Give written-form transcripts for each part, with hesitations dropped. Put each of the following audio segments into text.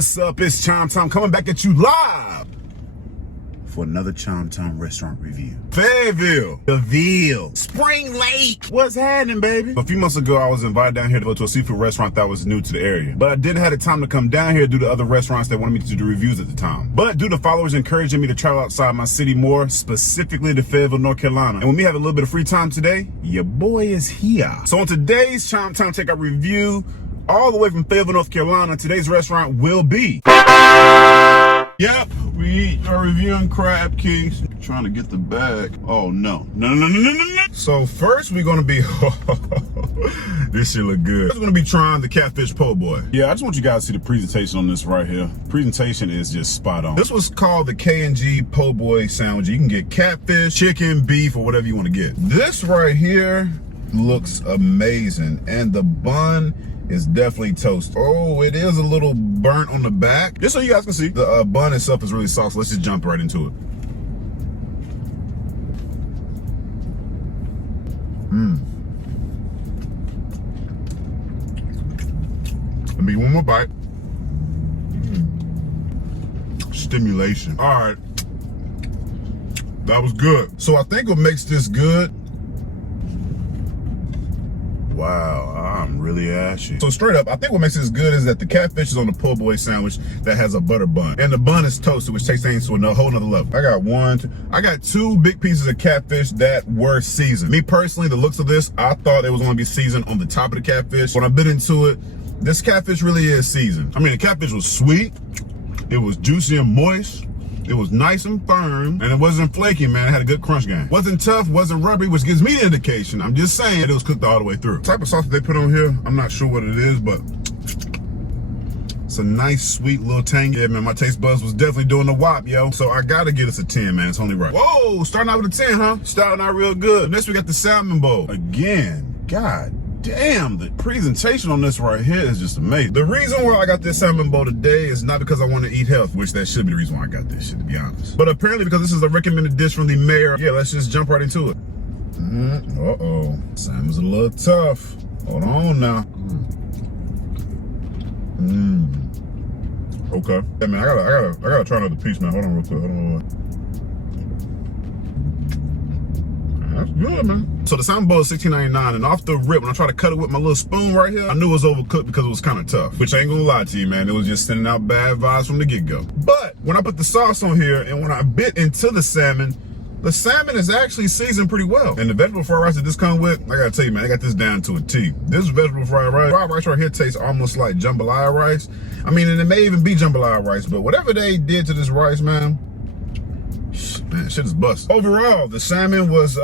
What's up? It's Chime Time coming back at you live for another Chime Time restaurant review. Fayetteville, DeVille, Spring Lake. What's happening, baby? A few months ago, I was invited down here to go to a seafood restaurant that was new to the area. But I didn't have the time to come down here due to other restaurants that wanted me to do reviews at the time. But due to followers encouraging me to travel outside my city more, specifically to Fayetteville, North Carolina. And when we have a little bit of free time today, your boy is here. So on today's Chime Time Takeout review, all the way from Fayetteville, North Carolina, today's restaurant will be... Yep, we are reviewing Krab Kingz. Trying to get the bag. Oh, no. No. So first we're gonna be, this shit look good. We're gonna be trying the Catfish Po Boy. Yeah, I just want you guys to see the presentation on this right here. Presentation is just spot on. This was called the K&G Po Boy sandwich. You can get catfish, chicken, beef, or whatever you want to get. This right here looks amazing. And the bun is definitely toast. Oh, it is a little burnt on the back. Just so you guys can see, the bun itself is really soft, so let's just jump right into it. Let me get one more bite. Stimulation. All right, that was good. So I think what makes this good, wow, I'm really ashy. So straight up, I think what makes this good is that the catfish is on the po' boy sandwich that has a butter bun. And the bun is toasted, which takes things to a whole nother level. I got two big pieces of catfish that were seasoned. Me personally, the looks of this, I thought it was gonna be seasoned on the top of the catfish. When I bit into it, this catfish really is seasoned. I mean, the catfish was sweet, it was juicy and moist, it was nice and firm, and it wasn't flaky, man. It had a good crunch game. Wasn't tough, wasn't rubbery, which gives me the indication. I'm just saying it was cooked all the way through. The type of sauce that they put on here, I'm not sure what it is, but it's a nice, sweet little tang. Yeah, man, my taste buds was definitely doing the wop, yo. So I gotta get us a 10, man. It's only right. Whoa, starting out with a 10, huh? Starting out real good. Next, we got the Salmon Bowl. Again, God damn, the presentation on this right here is just amazing. The reason why I got this Salmon Bowl today is not because I want to eat health, which that should be the reason why I got this shit, to be honest. But apparently because this is a recommended dish from the mayor. Yeah, let's just jump right into it. Uh-oh. Salmon's a little tough. Hold on now. Okay. Yeah, man, I gotta try another piece, man. Hold on real quick. Hold on. That's good, man. So the Salmon Bowl is $16.99, and off the rip, when I tried to cut it with my little spoon right here, I knew it was overcooked because it was kind of tough. Which I ain't gonna lie to you, man. It was just sending out bad vibes from the get-go. But when I put the sauce on here, and when I bit into the salmon is actually seasoned pretty well. And the vegetable fried rice that this comes with, I gotta tell you, man, I got this down to a T. This vegetable fried rice right here tastes almost like jambalaya rice. I mean, and it may even be jambalaya rice, but whatever they did to this rice, man, shit is busted. Overall, the salmon was,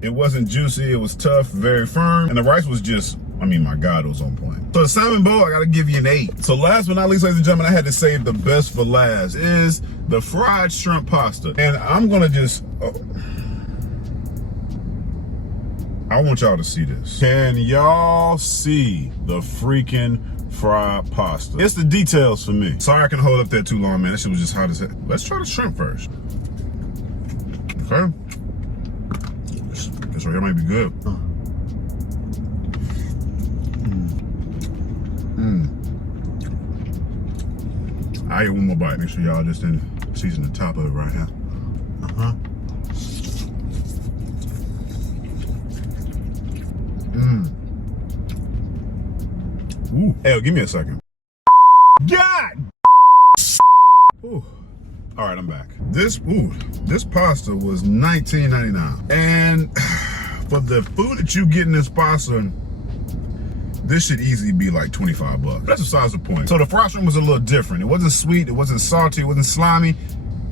it wasn't juicy, it was tough, very firm, and the rice was just, I mean, my God, it was on point. So the Salmon Bowl, I gotta give you an 8. So last but not least, ladies and gentlemen, I had to save the best for last, is the fried shrimp pasta. And I'm gonna just, I want y'all to see this. Can y'all see the freaking fried pasta? It's the details for me. Sorry I can hold up there too long, man. That shit was just hot as heck. Let's try the shrimp first. Okay. This right here might be good. I ate one more bite. Make sure y'all just didn't season the top of it right here. Ooh. Hey, give me a second. God! Ooh. All right, I'm back. This pasta was $19.99. And for the food that you get in this pasta, this should easily be like 25 bucks. That's besides the point. So the fried shrimp was a little different. It wasn't sweet, it wasn't salty, it wasn't slimy.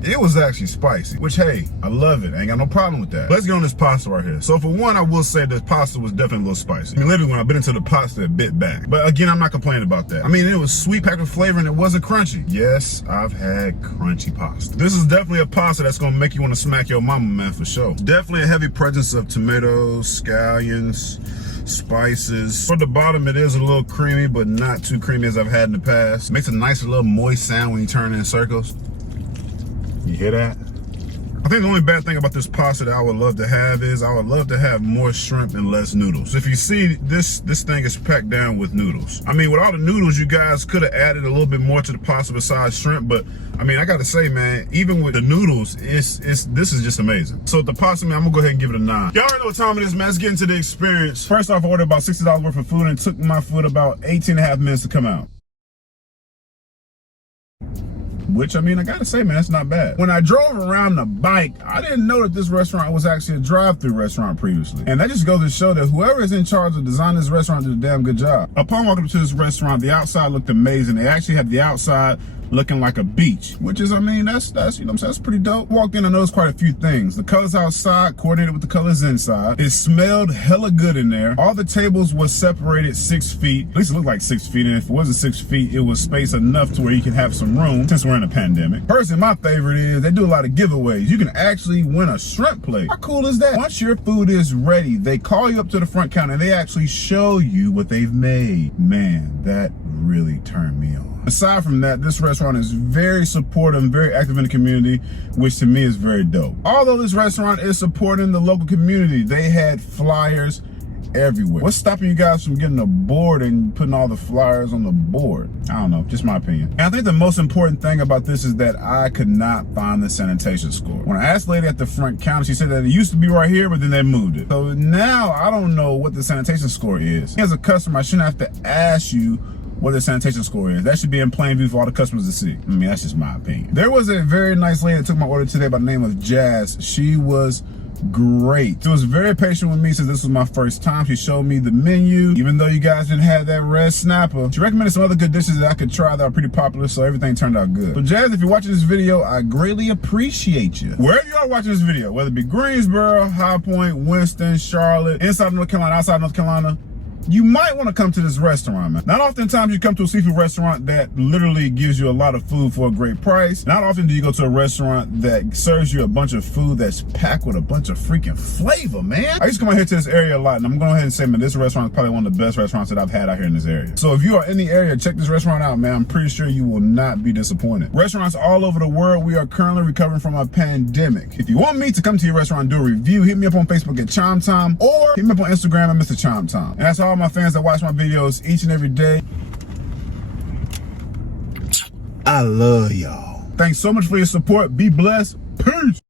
It was actually spicy, which, hey, I love it. I ain't got no problem with that. Let's get on this pasta right here. So for one, I will say the pasta was definitely a little spicy. I mean, literally when I bit into the pasta, it bit back. But again, I'm not complaining about that. I mean, it was sweet, packed with flavor, and it wasn't crunchy. Yes, I've had crunchy pasta. This is definitely a pasta that's gonna make you wanna smack your mama, man, for sure. Definitely a heavy presence of tomatoes, scallions, spices. For the bottom, it is a little creamy, but not too creamy as I've had in the past. Makes a nice little moist sound when you turn it in circles. You hear that? I I think the only bad thing about this pasta that I would love to have is I would love to have more shrimp and less noodles. If you see, this thing is packed down with noodles. I mean, with all the noodles, you guys could have added a little bit more to the pasta besides shrimp, but I mean, I gotta say, man, even with the noodles, this is just amazing. So the pasta, man, I'm gonna go ahead and give it a 9. Y'all already know what time it is, man. Let's get into the experience. First off, I ordered about $60 worth of food and it took my food about 18.5 minutes to come out. Which, I mean, I gotta say, man, that's not bad. When I drove around the bike, I didn't know that this restaurant was actually a drive-through restaurant previously. And that just goes to show that whoever is in charge of designing this restaurant did a damn good job. Upon walking up to this restaurant, the outside looked amazing. They actually had the outside looking like a beach, which is, I mean, that's you know what I'm saying, that's pretty dope. Walked in, I noticed quite a few things. The colors outside coordinated with the colors inside. It smelled hella good in there. All the tables was separated 6 feet. At least it looked like 6 feet, and if it wasn't 6 feet, it was space enough to where you can have some room since we're in a pandemic. Personally, my favorite is they do a lot of giveaways. You can actually win a shrimp plate. How cool is that? Once your food is ready, they call you up to the front counter and they actually show you what they've made. Man, that really turned me on. Aside from that, this restaurant is very supportive and very active in the community, which to me is very dope. Although this restaurant is supporting the local community, they had flyers everywhere. What's stopping you guys from getting a board and putting all the flyers on the board? I don't know, just my opinion. And I think the most important thing about this is that I could not find the sanitation score. When I asked the lady at the front counter, she said that it used to be right here, but then they moved it. So now I don't know what the sanitation score is. As a customer, I shouldn't have to ask you what the sanitation score is. That should be in plain view for all the customers to see. I mean, that's just my opinion. There was a very nice lady that took my order today by the name of Jazz. She was great. She was very patient with me since this was my first time. She showed me the menu, even though you guys didn't have that red snapper. She recommended some other good dishes that I could try that are pretty popular, so everything turned out good. So Jazz, if you're watching this video, I greatly appreciate you. Wherever you are watching this video, whether it be Greensboro, High Point, Winston, Charlotte, inside North Carolina, outside North Carolina, you might want to come to this restaurant, man. Not oftentimes you come to a seafood restaurant that literally gives you a lot of food for a great price. Not often do you go to a restaurant that serves you a bunch of food that's packed with a bunch of freaking flavor, man. I used to come out here to this area a lot, and I'm going to go ahead and say, man, this restaurant is probably one of the best restaurants that I've had out here in this area. So if you are in the area, check this restaurant out, man. I'm pretty sure you will not be disappointed. Restaurants all over the world, we are currently recovering from a pandemic. If you want me to come to your restaurant and do a review, hit me up on Facebook at ChimeTime, or hit me up on Instagram at Mr.ChimeTime. And that's all my fans that watch my videos each and every day. I love y'all. Thanks so much for your support. Be blessed. Peace.